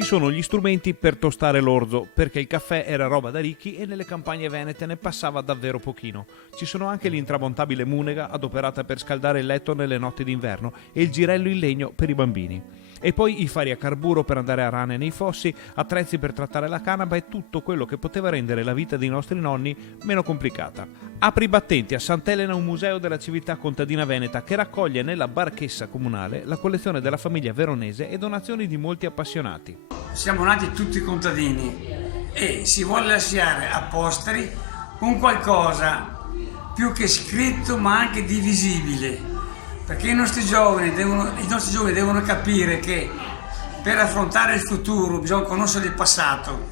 Ci sono gli strumenti per tostare l'orzo, perché il caffè era roba da ricchi e nelle campagne venete ne passava davvero pochino. Ci sono anche l'intramontabile munega adoperata per scaldare il letto nelle notti d'inverno e il girello in legno per i bambini. E poi i fari a carburo per andare a rane nei fossi, attrezzi per trattare la canapa e tutto quello che poteva rendere la vita dei nostri nonni meno complicata. Apre i battenti a Sant'Elena un museo della civiltà contadina veneta che raccoglie nella barchessa comunale la collezione della famiglia veronese e donazioni di molti appassionati. Siamo nati tutti contadini e si vuole lasciare a posteri un qualcosa più che scritto ma anche di visibile. Perché i nostri giovani devono capire che per affrontare il futuro bisogna conoscere il passato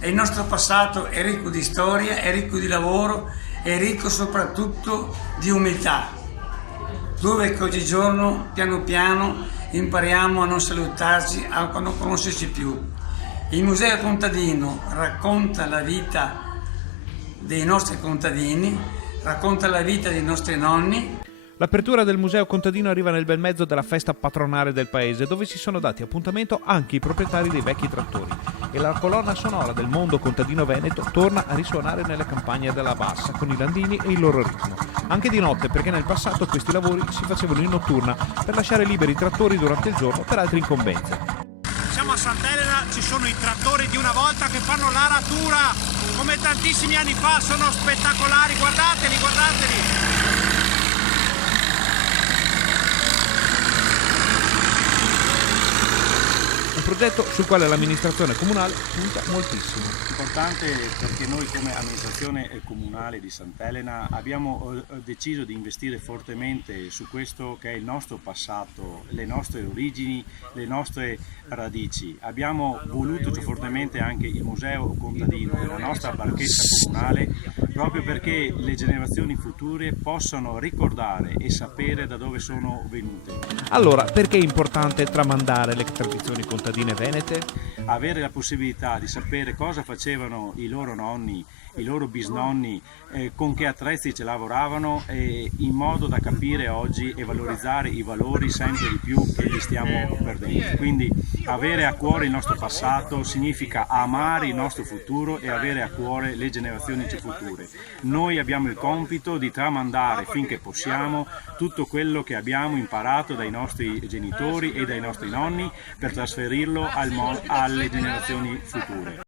e il nostro passato è ricco di storia, è ricco di lavoro, è ricco soprattutto di umiltà, dove oggigiorno piano piano impariamo a non salutarci, a non conoscerci più. Il Museo Contadino racconta la vita dei nostri contadini, racconta la vita dei nostri nonni. L'apertura del Museo Contadino arriva nel bel mezzo della festa patronale del paese, dove si sono dati appuntamento anche i proprietari dei vecchi trattori. E la colonna sonora del mondo contadino veneto torna a risuonare nelle campagne della Bassa, con i landini e il loro ritmo. Anche di notte, perché nel passato questi lavori si facevano in notturna per lasciare liberi i trattori durante il giorno per altre incombenze. Siamo a Sant'Elena, ci sono i trattori di una volta che fanno l'aratura, come tantissimi anni fa, sono spettacolari, guardateli, guardateli! Un progetto sul quale l'amministrazione comunale punta moltissimo. Importante perché noi come amministrazione comunale di Sant'Elena abbiamo deciso di investire fortemente su questo che è il nostro passato, le nostre origini, le nostre radici. Abbiamo voluto fortemente anche il Museo Contadino e la nostra barchessa comunale proprio perché le generazioni future possano ricordare e sapere da dove sono venute. Allora, perché è importante tramandare le tradizioni contadine venete? Avere la possibilità di sapere cosa facevano i loro nonni, i loro bisnonni, con che attrezzi ci lavoravano, in modo da capire oggi e valorizzare i valori sempre di più che li stiamo perdendo. Quindi avere a cuore il nostro passato significa amare il nostro futuro e avere a cuore le generazioni future. Noi abbiamo il compito di tramandare finché possiamo tutto quello che abbiamo imparato dai nostri genitori e dai nostri nonni per trasferirlo alle generazioni future.